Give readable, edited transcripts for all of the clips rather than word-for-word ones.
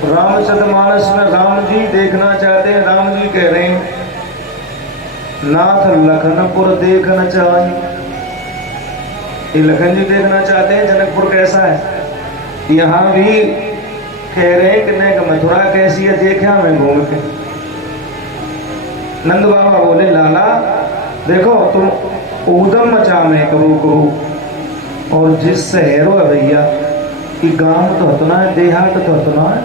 रामचरितमानस में राम जी देखना चाहते हैं। राम जी कह रहे हैं नाथ लखनपुर देखना चाहिए। लखन जी देखना चाहते हैं जनकपुर कैसा है। यहाँ भी कह रहे हैं कि नहीं मथुरा कैसी है देखा मैं घूम के। नंद बाबा बोले लाला देखो तुम ऊधम मचा में कबू कबू और जिस शहरों है भैया कि गांव तो हतना है देहात तो हतना है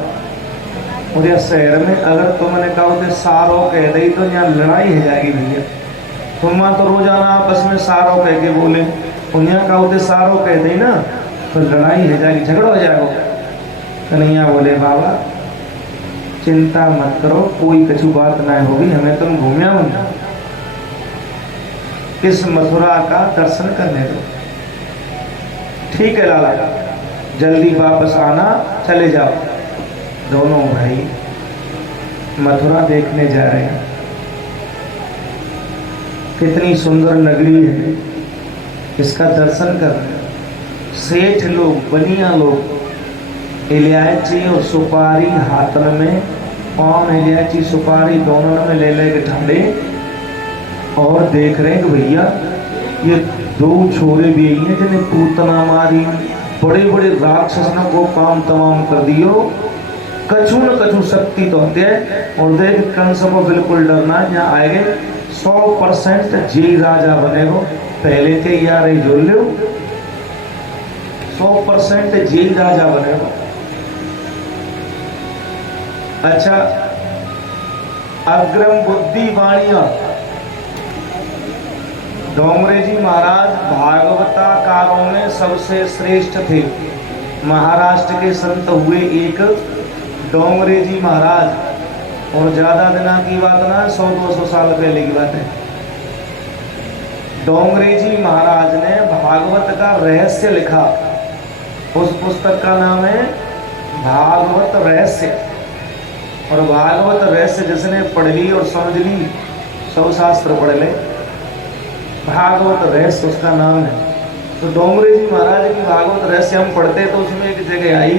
और यह शहर में अगर तुमने कहो तो सारो कह दी तो यहाँ लड़ाई हो जाएगी भैया। तुम तो रोजाना आपस में सारो कह के बोले यहाँ कहो तो सारो कह दी ना तो लड़ाई हो जाएगी झगड़ा हो जाएगा। कन्हैया बोले बाबा चिंता मत करो कोई कछु बात ना होगी हमें तुम घूमिया मन इस मथुरा का दर्शन करने दो। ठीक है लाला जल्दी वापस आना चले जाओ। दोनों भाई मथुरा देखने जा रहे हैं। कितनी सुंदर नगरी है इसका दर्शन कर रहे हैं। सेठ लोग बनिया लोग इलायची और सुपारी हाथन में पान इलायची सुपारी दोनों में ले ले के ठाड़े और देख रहे हैं कि भैया ये दो छोरे भी हैं जिन्हें पूतना मारी बड़े बड़े राक्षस ने वो काम तमाम कर दियो। कछु न कछु शक्ति तो होते है और देख कंस को बिल्कुल डरना है। यहाँ आएंगे 100% जी राजा बनेगो। पहले थे यार जोड़ लो 100% जी राजा बनेगो। अच्छा अग्रम बुद्धि वाणिया डोंगरे जी महाराज भागवताकारों में सबसे श्रेष्ठ थे। महाराष्ट्र के संत हुए एक डोंगरे जी महाराज और ज्यादा दिना की बात ना 100-200 साल पहले की बात है। डोंगरे जी महाराज ने भागवत का रहस्य लिखा। उस पुस्तक का नाम है भागवत रहस्य। और भागवत रहस्य जिसने पढ़ ली और समझ ली सब शास्त्र पढ़ ले भागवत रहस्य उसका नाम है। तो डोंगरे जी महाराज की भागवत रहस्य हम पढ़ते तो उसमें एक जगह आई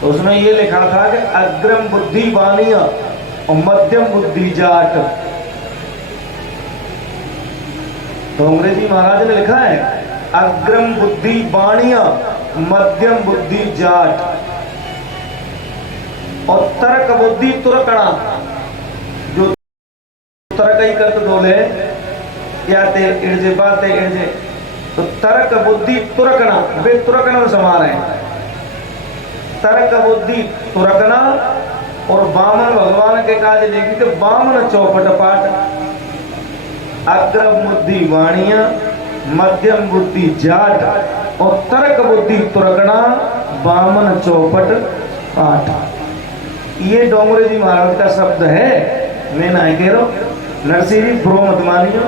तो उसमें ये लिखा था कि अग्रम बुद्धि वाणिया और मध्यम बुद्धि जाट। डोंगरे जी महाराज ने लिखा है अग्रम बुद्धि वाणिया मध्यम बुद्धि जाट और तर्क बुद्धि तुरकणा। जो तर्क ही करते डोले या ते इर्जे बाते इर्जे तो तर्क बुद्धि तुरकना वे तुरकना में समा रहे हैं। तर्क बुद्धि तुरकना और वामन भगवान के काज लेगी तो वामन चौपट पाठ। अग्रम बुद्धि वाणिया मध्यम बुद्धि जाट और तर्क बुद्धि तुरकना वामन चौपट पाठ। ये डोंगरे जी महाराज का शब्द है। मैं ना कह रहा नरसिंह प्रो मत मानियो।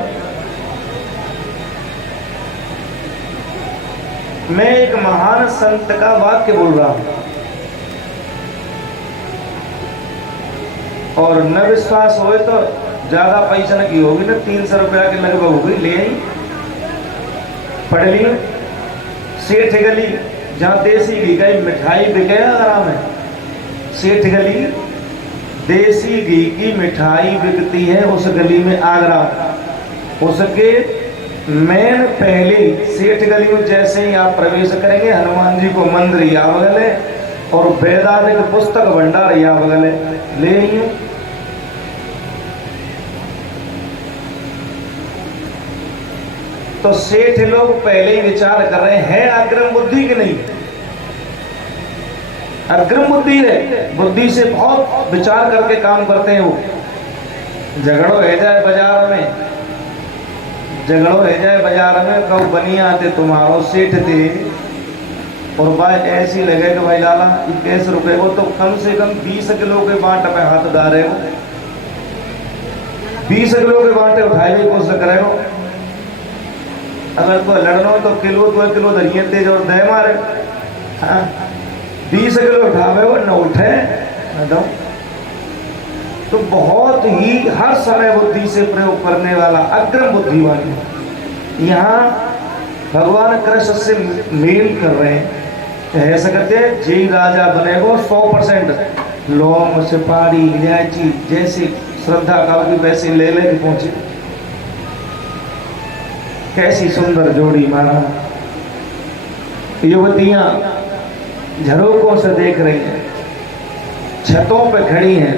मैं एक महान संत का वाक्य बोल रहा हूं और न विश्वास होए तो ज्यादा पैसा न की होगी ना 300 रुपया के लगभग होगी ले आई पढ़ ली। सेठ गली जहां देसी घी का मिठाई बिके आराम है। सेठ गली देसी घी की मिठाई बिकती है उस गली में आगरा। उसके मेन पहले सेठ गली में जैसे ही आप प्रवेश करेंगे हनुमान जी को मंदिर या बगल है और वेदांत पुस्तक भंडार या बगल है ले आइए। तो सेठ लोग पहले ही विचार कर रहे हैं अग्रम बुद्धि की नहीं। अग्रम बुद्धि है बुद्धि से बहुत विचार करके काम करते हैं। वो झगड़ो है जाए बाजार में झगड़ो है जाए बाजार में कहो बनिया थे तुम्हारो सेठ थे और भाई ऐसी लगे कि भाई लाला 21 रुपए को तो कम से कम 20 किलो के बांट पे हाथ डाले हो 20 किलो के बांटे उठाए भी कोशिश करेगा। अगर तो लड़ना तो किलो 2 किलो धरिए तेज और दे मारे। हाँ 20 किलो उठावे वो न उठे न दो। तो बहुत ही हर समय बुद्धि से प्रयोग करने वाला अग्रम बुद्धि वाले यहाँ भगवान कृष्ण से मेल कर रहे हैं। ऐसा करते जी राजा बनेगो 100%। लौंग सुपारी इलायची जैसी श्रद्धा करोगी वैसे ले लेके पहुंचे। कैसी सुंदर जोड़ी माना। युवतियां झरोकों से देख रही हैं, छतों पे खड़ी हैं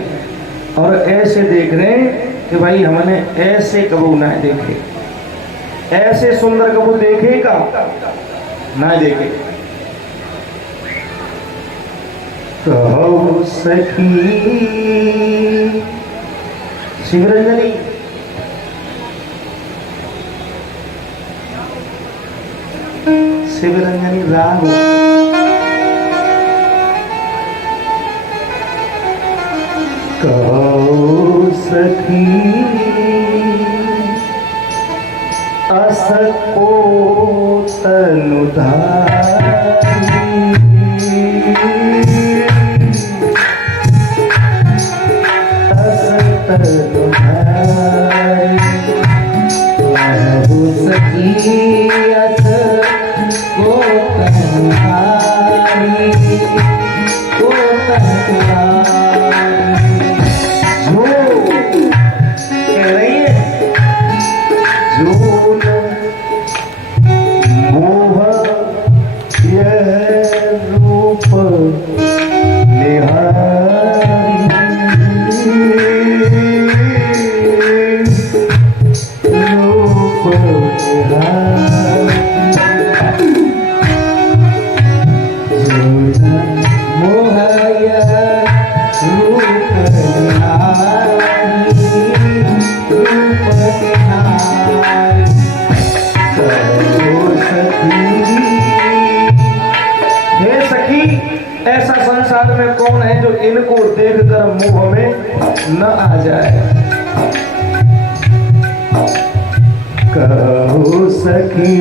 और ऐसे देख रहे हैं कि भाई हमने ऐसे कबू ना देखे, ऐसे सुंदर कबू देखेगा ना देखे। कहो सखी शिवरंजनी शिवरंजनी राग कहो सखी असको तनुधारी ऐसा संसार में कौन है जो इनको देखकर मुंह में न आ जाए। कहो सखी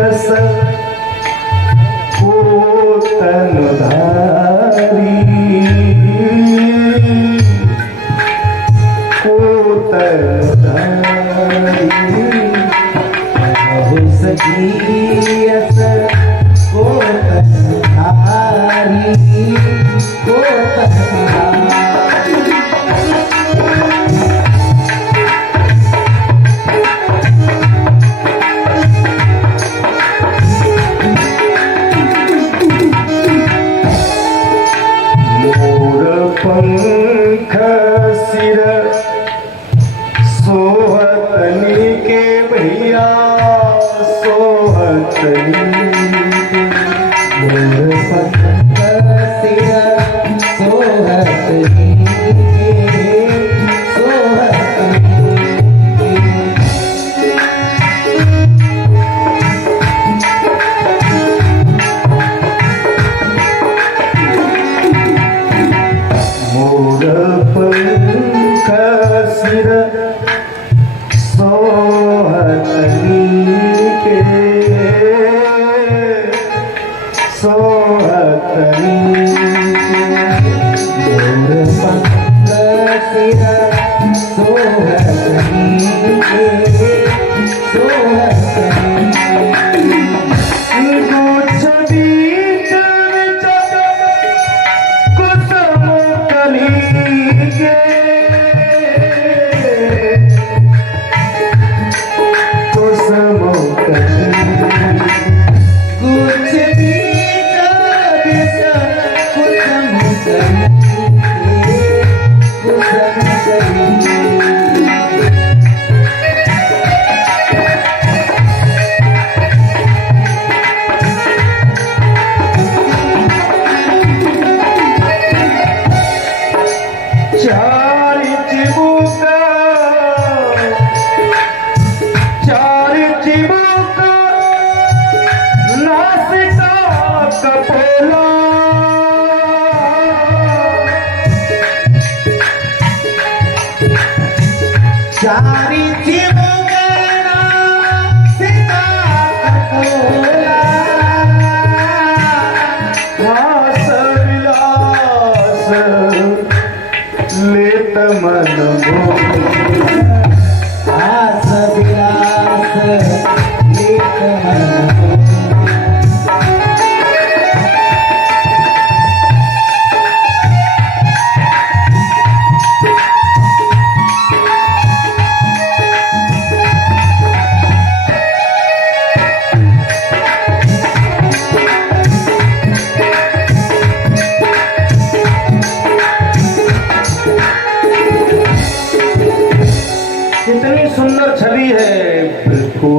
असल को तनुधारी को तनुधारी कहो सखी असल को तनुधारी को तनुधारी। पंख सिर सोहतनी के भैया सोहतनी मोर पंख सिर सोहतनी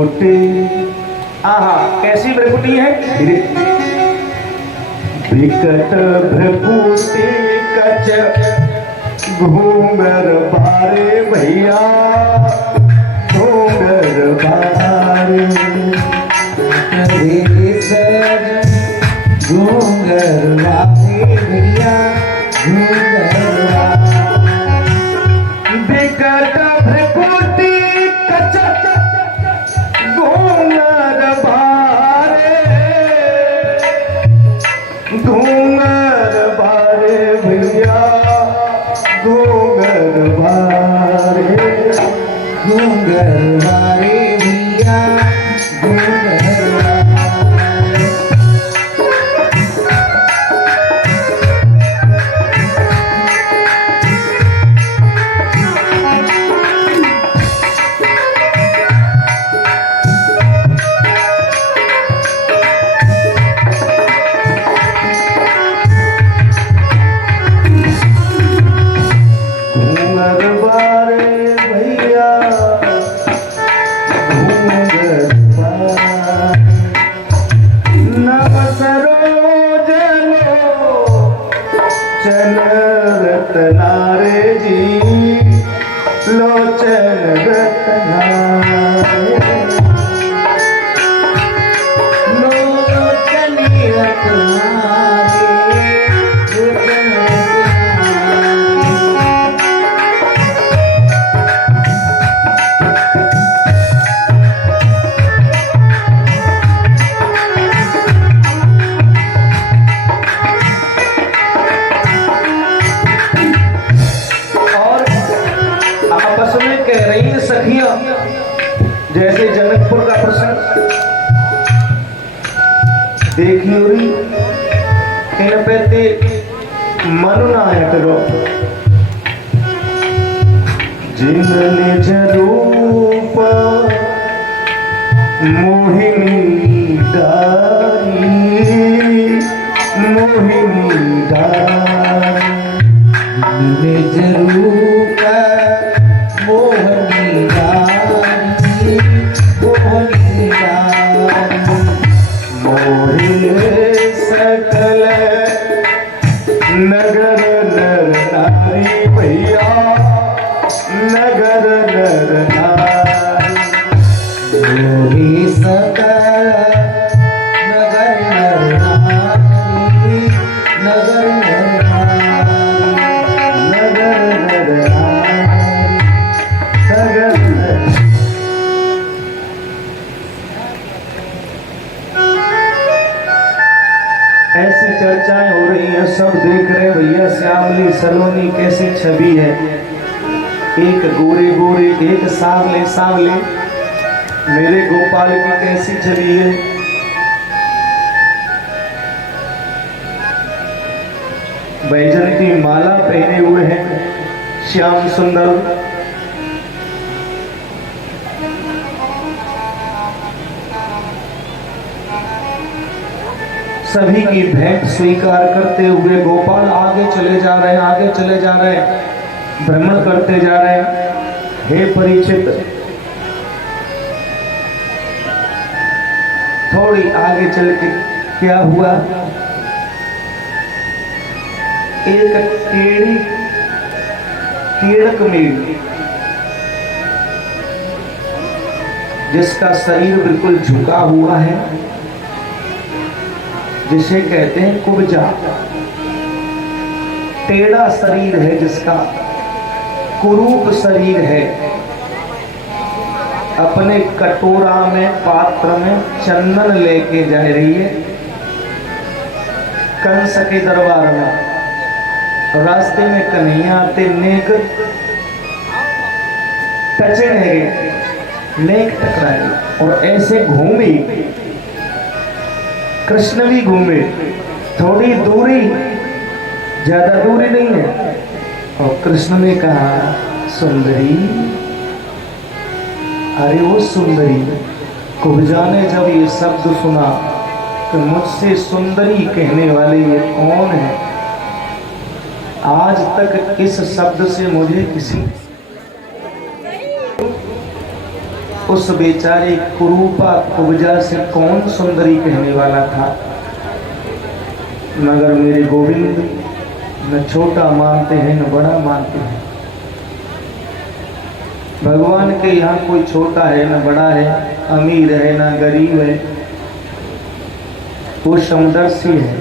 भ्रकुटी। आहा, कैसी भ्रकुटी है? विकट भ्रकुटी कच घूंगर बारे भैया, घूंगर बारे घूंगर बारे भैया, घूंगर विकट भ्रकुटी कच घूंगर बारे, घूंगर बारे भैया, घूंगर बारे, घूंगर बारे भैया, घूंगर बारे। रतनारे जी लोचन रतनारे, लोचनी रतनारे, लोचन सखियां, जैसे जनकपुर का प्रसंग देखियोरी इन पे मन नायक रो, जिन निज रूप मोहिनी डारी, मोहिनी डारी निज रूप मोहनी डारी, मोहनी डारी मोहे सकल नगर नर नारी भैया, नगर नर नारी मोहे सकल नगर नर नारी, नगर नर नारी, नगर नर नारी, नगर नर। ऐसी चर्चाएं हो रही हैं, सब देख रहे हैं भैया श्यामली सलोनी कैसी छवि है, एक गोरे गोरे एक सांवले सांवले, मेरे गोपाल की कैसी छवि है। बैजंती माला पहने हुए हैं श्याम सुंदर, सभी की भेंट स्वीकार करते हुए गोपाल आगे चले जा रहे हैं, आगे चले जा रहे हैं, भ्रमण करते जा रहे हैं। हे परीक्षित, थोड़ी आगे चल के क्या हुआ, एक टेढ़ी टेढ़क में जिसका शरीर बिल्कुल झुका हुआ है, जिसे कहते हैं कुब्जा, टेढ़ा शरीर है जिसका, कुरूप शरीर है, अपने कटोरा में पात्र में चंदन लेके जा रही है कंस के दरबार में। रास्ते में कन्हैया आते, नेक टचे रह गए, नेक टकराए और ऐसे घूमी, कृष्ण भी घूमे, थोड़ी दूरी, ज्यादा दूरी नहीं है, और कृष्ण ने कहा सुंदरी, अरे वो सुंदरी। कुब्जा ने जब ये शब्द सुना तो मुझसे सुंदरी कहने वाले ये कौन है, आज तक इस शब्द से मुझे किसी उस बेचारे कुरूपा कुब्जा से कौन सुंदरी कहने वाला था, मगर मेरे गोविंद न छोटा मानते हैं न बड़ा मानते हैं। भगवान के यहाँ कोई छोटा है न बड़ा है, अमीर है न गरीब है, वो समदर्शी है।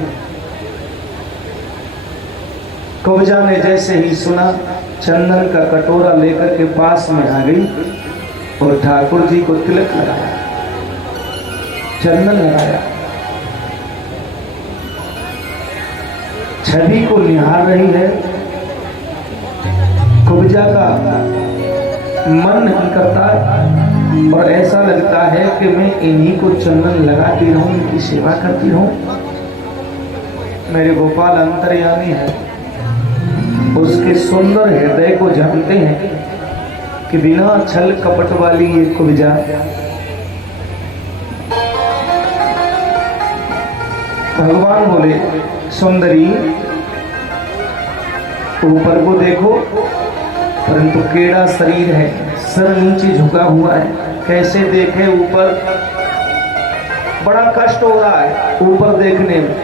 कुब्जा ने जैसे ही सुना, चंदन का कटोरा लेकर के पास में आ गई और ठाकुर जी को तिलक लगाया, चंदन लगाया। छवि को निहार रही है। कुब्जा का मन नहीं करता और ऐसा लगता है कि मैं इन्हीं को चंदन लगाती रहूं, इनकी सेवा करती रहूं। मेरे गोपाल अंतर्यामी है, उसके सुंदर हृदय को जानते हैं कि बिना छल कपट वाली ये कुब्जा भगवान बोले, सुंदरी ऊपर को देखो, परंतु केड़ा शरीर है, सर नीचे झुका हुआ है, कैसे देखे ऊपर, बड़ा कष्ट हो रहा है ऊपर देखने में।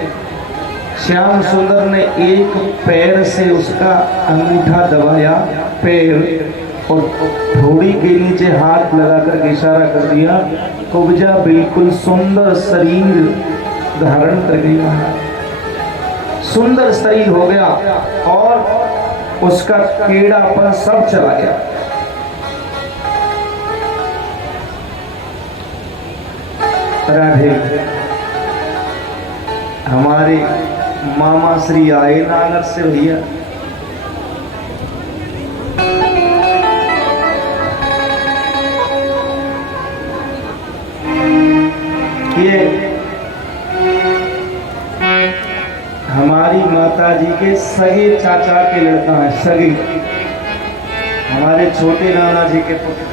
श्याम सुंदर ने एक पैर से उसका अंगूठा दबाया, पैर, और थोड़ी के नीचे हाथ लगाकर इशारा कर दिया। कुब्जा बिल्कुल सुंदर शरीर धारण कर गई, सुंदर शरीर हो गया और उसका कीड़ापन सब चला गया। राधे, हमारे मामा श्री आए नागर से भैया, ये हमारी माता जी के सगे चाचा के लड़का है, सगे हमारे छोटे नाना जी के पुत्र।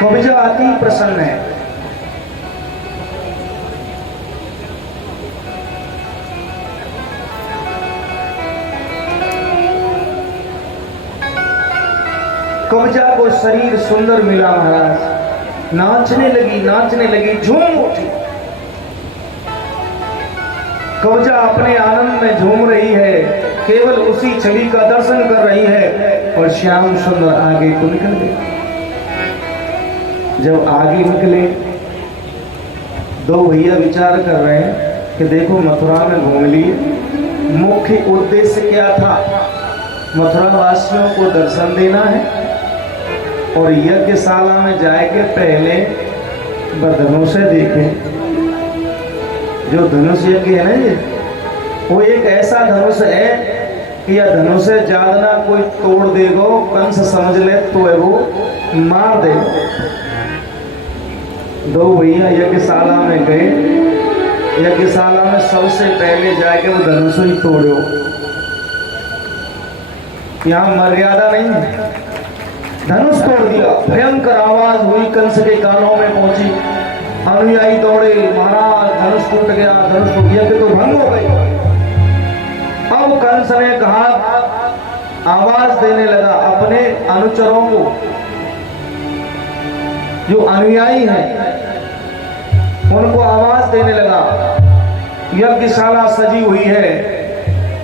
कुब्जा अति प्रसन्न है। कुब्जा को शरीर सुंदर मिला महाराज, नाचने लगी, झूम उठी। कुब्जा अपने आनंद में झूम रही है, केवल उसी छवि का दर्शन कर रही है। और श्याम सुंदर आगे को निकल गए। जब आगे निकले, दो भैया विचार कर रहे हैं कि देखो मथुरा में घूम लिए, मुख्य उद्देश्य क्या था, मथुरा वासियों को दर्शन देना है और यज्ञशाला में जाके पहले धनुष देखें। जो धनुष यज्ञ है ना, ये वो एक ऐसा धनुष है कि यह धनुष जादना कोई तोड़ देगो, कंस समझ ले तो है वो मार दे। दो भैया यज्ञशाला में गए, यज्ञशाला में सबसे पहले जाके वो धनुष ही तोड़ो। यहाँ मर्यादा नहीं है, धनुष तोड़ दिया। भयंकर आवाज हुई, कंस के कानों में पहुंची, अनुयायी दौड़े, महाराज धनुष टूट गया, धनुष टूट गया, तो भंग हो गई। अब कंस ने कहा, आवाज देने लगा अपने अनुचरों को, जो अनुयायी हैं उनको आवाज देने लगा। यज्ञशाला सजी हुई है।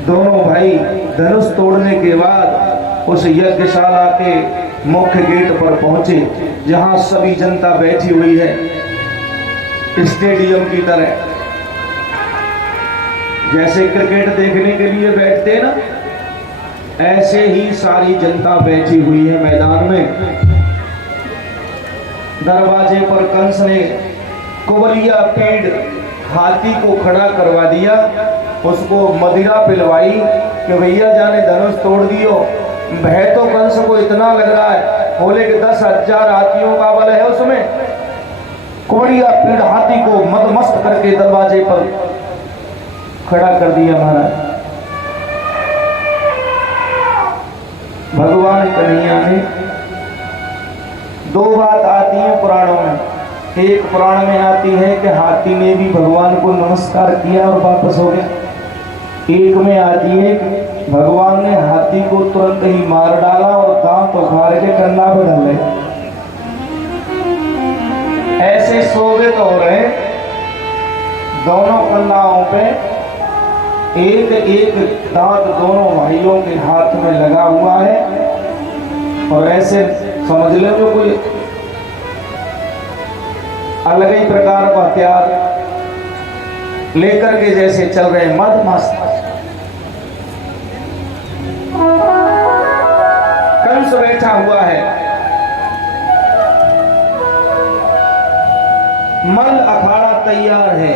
दोनों भाई धनुष तोड़ने के बाद उस यज्ञशाला के मुख्य गेट पर पहुंचे, जहां सभी जनता बैठी हुई है, स्टेडियम की तरह। जैसे क्रिकेट देखने के लिए बैठते ना, ऐसे ही सारी जनता बैठी हुई है मैदान में। दरवाजे पर कंस ने कुबलिया पीड़ हाथी को खड़ा करवा दिया, उसको मदिरा पिलवाई कि भैया जाने धनुष तोड़ दियो। भय तो कंस को इतना लग रहा है, बोले कि 10,000 हाथियों का बल है उसमें। कुबलिया पीड़ हाथी को मदमस्त करके दरवाजे पर खड़ा कर दिया महाराज। भगवान कन्हैया ने, दो बात आती है पुराणों में, एक पुराण में आती है कि हाथी ने भी भगवान को नमस्कार किया और वापस हो गया। एक में आती है कि भगवान ने हाथी को तुरंत ही मार डाला और दांत उखाड़ के कंधा पर डाले। ऐसे शोभित हो रहे दोनों कंधाओं पे एक एक दांत दोनों भाइयों के हाथ में लगा हुआ है और ऐसे समझ लो जो कोई अलग ही प्रकार का हथियार लेकर के जैसे चल रहे मदमस्त। कंस बैठा हुआ है, मल अखाड़ा तैयार है।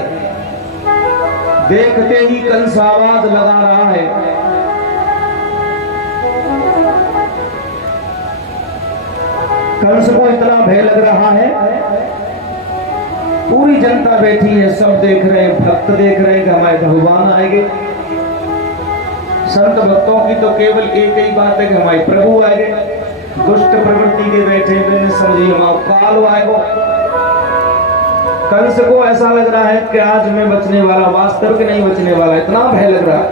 देखते ही कंस आवाज लगा रहा है, कंस को इतना भय लग रहा है। पूरी जनता बैठी है, सब देख रहे हैं, भक्त देख रहे हैं कि हमारे भगवान आएंगे। संत भक्तों की तो केवल एक ही बात है कि हमारे प्रभु आएंगे। दुष्ट प्रवृत्ति के बैठे बिन समझी हमारा काल आएगो। कंस को ऐसा लग रहा है कि आज मैं बचने वाला, वास्तव के नहीं बचने वाला, इतना भय लग रहा है।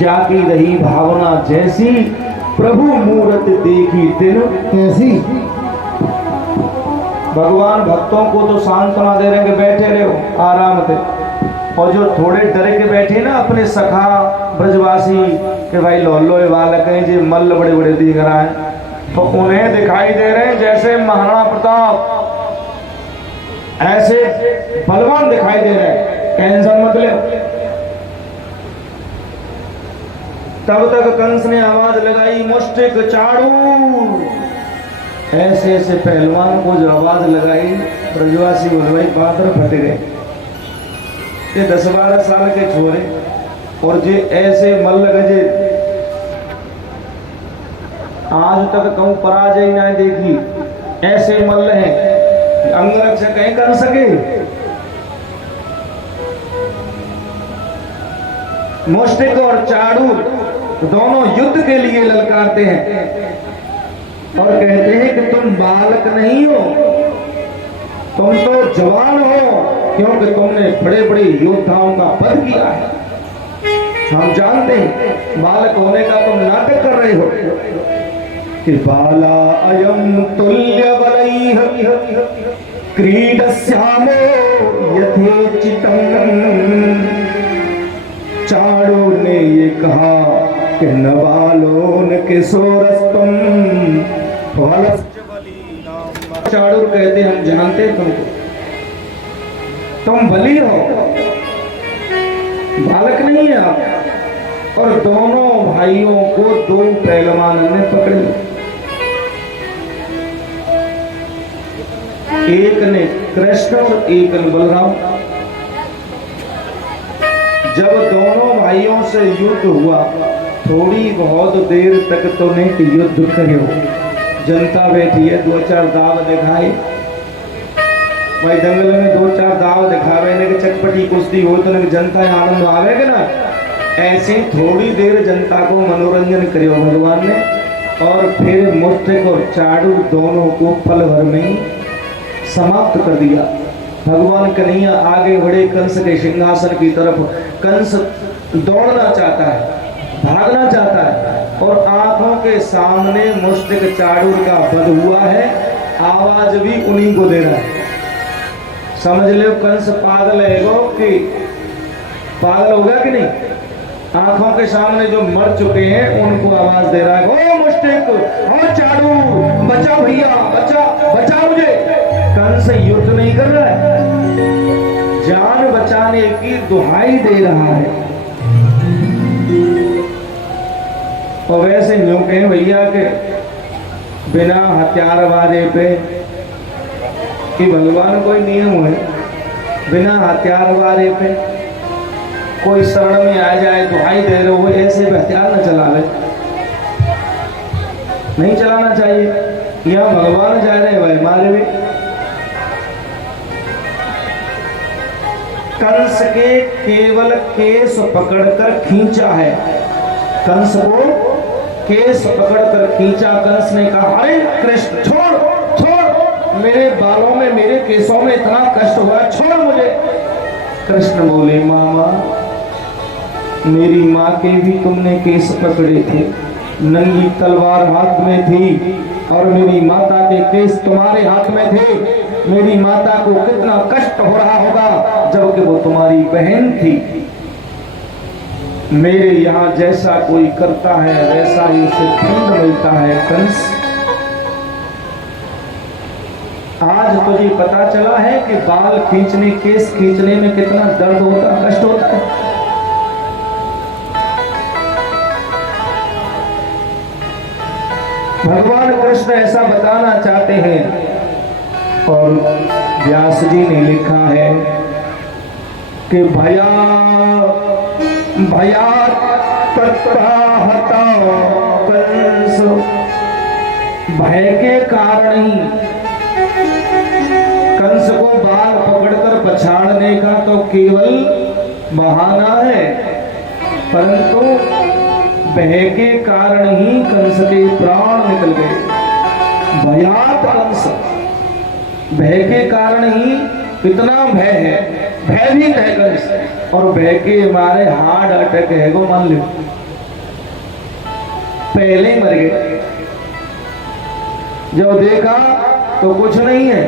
जाती रही भावना जैसी, प्रभु मूरत देखी तिन कैसी। भगवान भक्तों को तो सांत्वना दे रहे हैं, बैठे रहो आराम से। और जो थोड़े डरे के बैठे ना अपने सखा ब्रजवासी के भाई लोल्लो बालक हैं जो मल्ल बड़े बड़े दिख रहा है, तो उन्हें दिखाई दे रहे हैं जैसे महाराणा प्रताप, ऐसे बलवान दिखाई दे रहे हैं। टेंशन मत ले। तब तक कंस ने आवाज लगाई, मुष्टिक चाड़ू। ऐसे ऐसे पहलवान को जो आवाज लगाई, ब्रजवासी बोले भाई पात्र फट गए। ये 10-12 साल के छोरे और जे ऐसे मल्ल गजे, आज तक कहूं पराजय ना देखी। ऐसे मल्ल हैं, अंगरक्षक कहीं कर सके। मुष्टिक और चाड़ू दोनों युद्ध के लिए ललकारते हैं और कहते हैं कि तुम बालक नहीं हो, तुम तो जवान हो, क्योंकि तुमने बड़े बड़े योद्धाओं का वध किया है। हम जानते हैं बालक होने का तुम नाटक कर रहे हो कि बाला अयम तुल्य बलैः क्रीडस्यामो यथेचितं। चाड़ू ने ये कहा कि न बालो न किशोरस्तुम। चाड़ू कहते हम जानते तुमको, तुम बली हो, बालक नहीं है आप। और दोनों भाइयों को दो पहलवान ने पकड़ लिया। एक ने कृष्ण और एक ने बलराम। जब दोनों भाइयों से युद्ध हुआ, थोड़ी बहुत देर तक तो नहीं कि युद्ध करे। जनता बैठी है, 2-4 दाव दिखाए भाई, दंगल में 2-4 दाव दिखावे ने कि चटपटी कुश्ती हो तो जनता आनंद आवेगा ना। ऐसे थोड़ी देर जनता को मनोरंजन करियो भगवान ने, और फिर मुष्टिक और चाड़ू दोनों को पल भर में समाप्त कर दिया। भगवान कन्हैया आगे बढ़े कंस के सिंहासन की तरफ। कंस दौड़ना चाहता है, भागना चाहता है, और आंखों के सामने मुष्टिक चाड़ू का वध हुआ है। आवाज भी उन्हीं को दे रहा है। समझ लो कंस पागल है कि पागल होगा कि नहीं। आंखों के सामने जो मर चुके हैं उनको आवाज दे रहा है, ओ मुष्टिक, ओ चाड़ू, बचा भैया, बचा बचा मुझे। कंस युद्ध नहीं कर रहा है, जान बचाने की दुहाई दे रहा है। और वैसे यूं कहें भैया के बिना हथियार वाजे पे कि भगवान कोई नियम है, बिना हथियार वाजे पे कोई शरण में आ जाए, दुहाई दे रहे हो, ऐसे हथियार न चलावे, नहीं चलाना चाहिए। यहाँ भगवान जा रहे हैं भाई मारे भी। कंस के केवल केस पकड़कर खींचा है, कंस को केस पकड़कर खींचा। कंस ने कहा, अरे कृष्ण छोड़ छोड़, मेरे बालों में, मेरे केसों में इतना कष्ट हुआ, छोड़ मुझे। कृष्ण बोले, मामा मेरी माँ के भी तुमने केस पकड़े थे, नंगी तलवार हाथ में थी और मेरी माता के केस तुम्हारे हाथ में थे। मेरी माता को कितना कष्ट हो रहा होगा जबकि वो तुम्हारी बहन थी। मेरे यहाँ जैसा कोई करता है वैसा ही उसे दंड मिलता है कंस। आज तुझे पता चला है कि बाल खींचने, केस खींचने में कितना दर्द होता, कष्ट होता है। भगवान कृष्ण ऐसा बताना चाहते हैं और व्यास जी ने लिखा है कि भया तत्पाहता कंस, भय के कारण ही कंस को बाल पकड़कर पछाड़ने का तो केवल बहाना है, परंतु भय के कारण ही कंस के प्राण निकल गए। भयात कंस, भय के कारण ही इतना भय है, भयभीत है कंस, और भय के मारे हार्ट अटैक है वो मान लो, पहले ही मर गए। जब देखा तो कुछ नहीं है,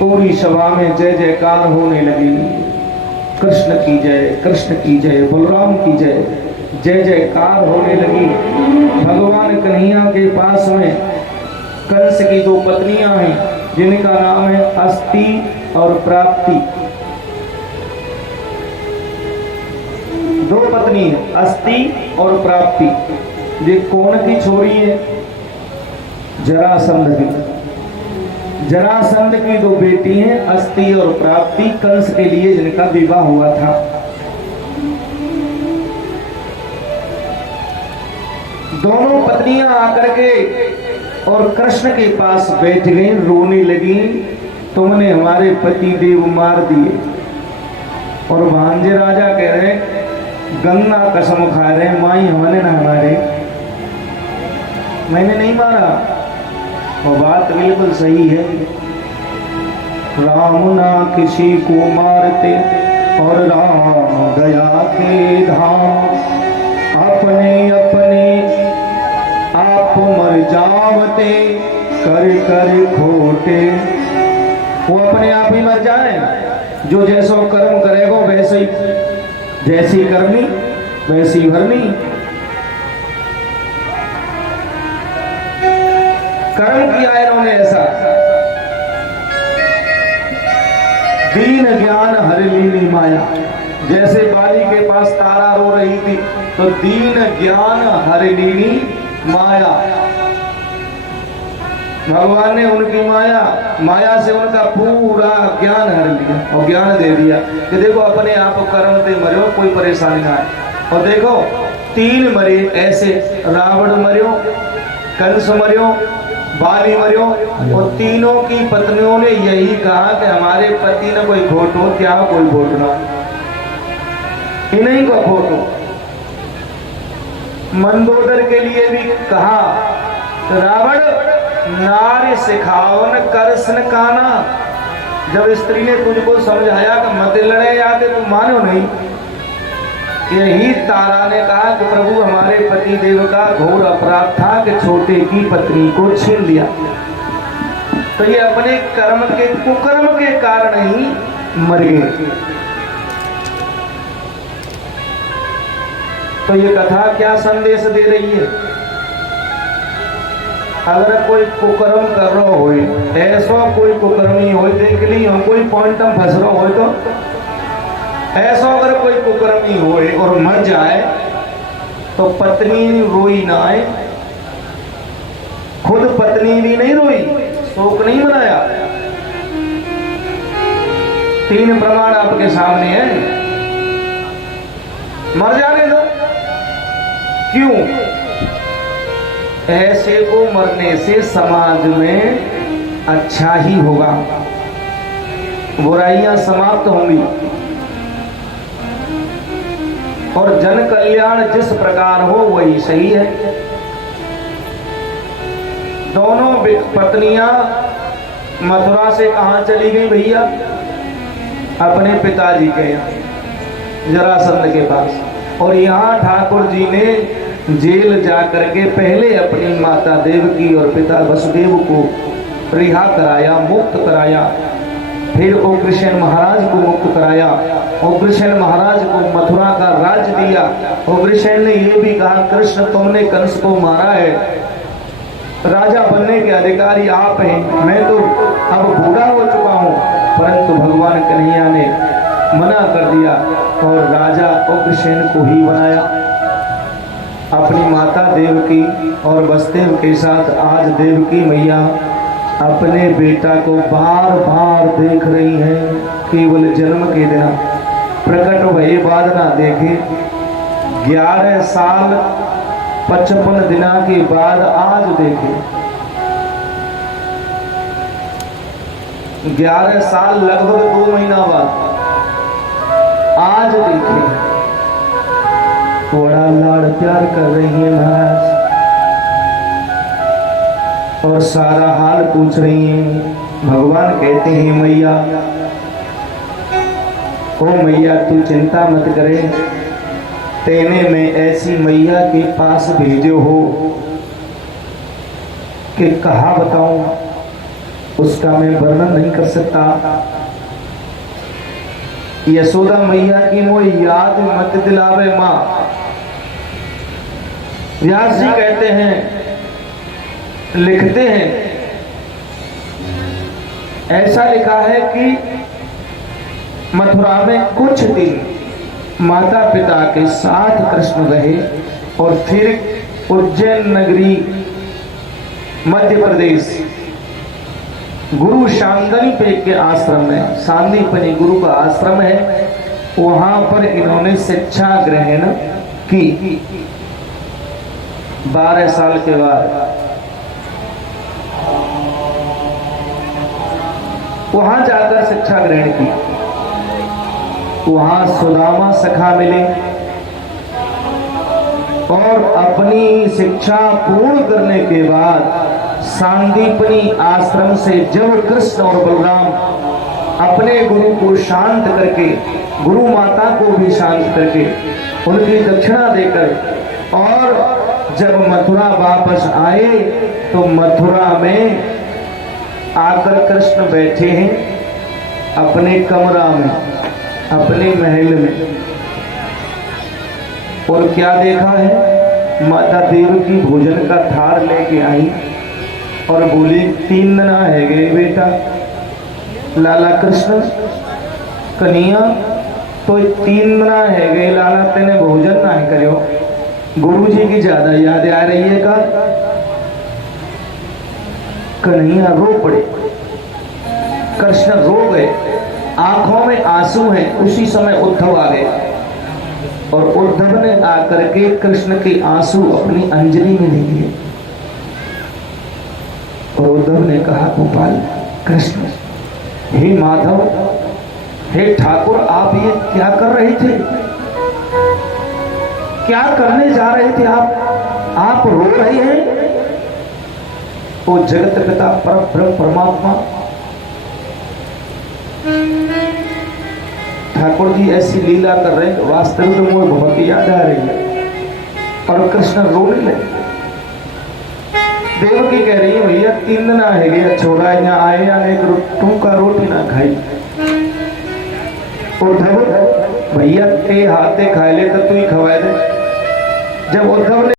पूरी सभा में जय जयकार होने लगी। कृष्ण की जय, कृष्ण की जय, बलराम की जय, जय जयकार होने लगी। भगवान कन्हैया के पास में कंस की दो पत्नियां हैं जिनका नाम है अस्ति और प्राप्ति। दो पत्नी है, अस्ति और प्राप्ति। ये कौन की छोरी है? जरासंध की। जरासंध की दो बेटी हैं, अस्ति और प्राप्ति, कंस के लिए जिनका विवाह हुआ था। दोनों पत्नियां आकर के और कृष्ण के पास बैठ गई, रोने लगी, तुमने हमारे पति देव मार दिए। और भांजे राजा कह रहे, गंगा कसम खा रहे, माई हमने ना मारे, मैंने नहीं मारा। और बात बिल्कुल सही है, राम ना किसी को मारते और राम गया के धाम, अपने अपने आप मर जावते, कर कर खोटे। वो अपने आप ही मर जाए, जो जैसो कर्म करेगा वैसे ही, जैसी करनी वैसी भरनी। कर्म किया इन्होंने ऐसा। दीन ज्ञान हर लीनी माया, जैसे बाली के पास तारा रो रही थी तो दीन ज्ञान हर लीनी माया, भगवान ने उनकी माया से उनका पूरा ज्ञान हर लिया और ज्ञान दे दिया कि देखो अपने आप कर्म पे मरो, कोई परेशानी ना आए। और देखो तीन मरे ऐसे, रावण मरियो, कंस मरियो, बाली मरियो, और तीनों की पत्नियों ने यही कहा कि हमारे पति ने कोई घोट हो, क्या कोई घोट ना, इन्हीं को घोट हो। मंदोदर के लिए भी कहा, रावण नारी सिखावन कृष्ण काना, जब स्त्री ने तुझको समझाया कि मत लड़े जाते तुम मानो नहीं, यही तारा ने कहा कि प्रभु हमारे पति देव का घोर अपराध था कि छोटे की पत्नी को छीन लिया। तो ये अपने कर्म के कुकर्म के कारण ही मर गए। तो ये कथा क्या संदेश दे रही है? अगर कोई कुकर्म कर रहा हो, ऐसा कोई कुकर्मी हो, देख ली हम कोई पॉइंट में फंस रहा हो, तो ऐसा अगर कोई कुकर्मी होए और मर जाए तो पत्नी रोई ना आए, खुद पत्नी भी नहीं रोई, शोक नहीं मनाया। तीन प्रमाण आपके सामने हैं, मर जाने दो। क्यों? ऐसे को मरने से समाज में अच्छा ही होगा, बुराइयां समाप्त होंगी और जन कल्याण जिस प्रकार हो वही सही है। दोनों पत्नियां मथुरा से कहाँ चली गई भैया? अपने पिताजी के यहाँ जरासंध के पास। और यहाँ ठाकुर जी ने जेल जा करके पहले अपनी माता देवकी और पिता वसुदेव को रिहा कराया, मुक्त कराया। फिर उग्रसेन महाराज को मुक्त कराया। उग्रसेन महाराज को मथुरा का राज दिया। उग्रसेन ने यह भी कहा, कृष्ण तुमने कंस को मारा है, राजा बनने के अधिकारी आप हैं, मैं तो अब बूढ़ा हो चुका हूँ। परंतु भगवान कन्हैया ने मना कर दिया और राजा उग्रसेन को ही बनाया। अपनी माता देवकी और वसुदेव के साथ आज देवकी मैया अपने बेटा को बार बार देख रही हैं। केवल जन्म के दिन प्रकट भये बाद ना देखे, 11 साल 55 दिना के बाद आज देखे। 11 साल लगभग 2 महीना बाद आज देखे। बड़ा लाड़ प्यार कर रही है महाराज और सारा हाल पूछ रही हैं। भगवान कहते हैं, मैया ओ मैया तू चिंता मत करे, तेने में ऐसी मैया के पास भेजो हो कि कहा बताऊं, उसका मैं वर्णन नहीं कर सकता। यशोदा मैया की वो याद मत दिलावे माँ। व्यास जी कहते हैं, लिखते हैं, ऐसा लिखा है कि मथुरा में कुछ दिन माता पिता के साथ कृष्ण रहे और फिर उज्जैन नगरी मध्य प्रदेश गुरु सांदीपनि के आश्रम में, सांदीपनि गुरु का आश्रम है, वहां पर इन्होंने शिक्षा ग्रहण की। 12 साल के बाद वहां जाकर शिक्षा ग्रहण की। वहां सुदामा सखा मिले और अपनी शिक्षा पूर्ण करने के बाद सांदीपनि आश्रम से जब कृष्ण और बलराम अपने गुरु को शांत करके, गुरु माता को भी शांत करके, उनकी दक्षिणा देकर और जब मथुरा वापस आए तो मथुरा में आकर कृष्ण बैठे हैं अपने कमरा में, अपने महल में। और क्या देखा है, माता देवकी भोजन का थार लेके आई और बोली, 3 दिन है गए बेटा, लाला कृष्ण कन्हैया तो 3 दिन है गए लाला, तेने भोजन ना करो, गुरु जी की ज्यादा याद आ रही है का? कन्हैया रो पड़े, कृष्ण रो गए, आंखों में आंसू हैं। उसी समय उद्धव आ गए और उद्धव ने आकर के कृष्ण के आंसू अपनी अंजलि में ले लिए और उद्धव ने कहा, गोपाल कृष्ण, हे माधव, हे ठाकुर, आप ये क्या कर रहे थे? क्या करने जा रहे थे आप रो रहे हैं? वो जगत पिता परब्रह्म परमात्मा ठाकुर जी ऐसी लीला कर रहे हैं, वास्तविक में मुझे बहुत याद आ रही है। और कृष्ण रोने लगे। देवकी कह रही है, भैया 3 दिन है गया, छोड़ा यहाँ आए या एक का रोटी ना खाई। उद्धव, भैया ते हाथे खाए ले तो तू ही खवाए दे। जब उद्धव ने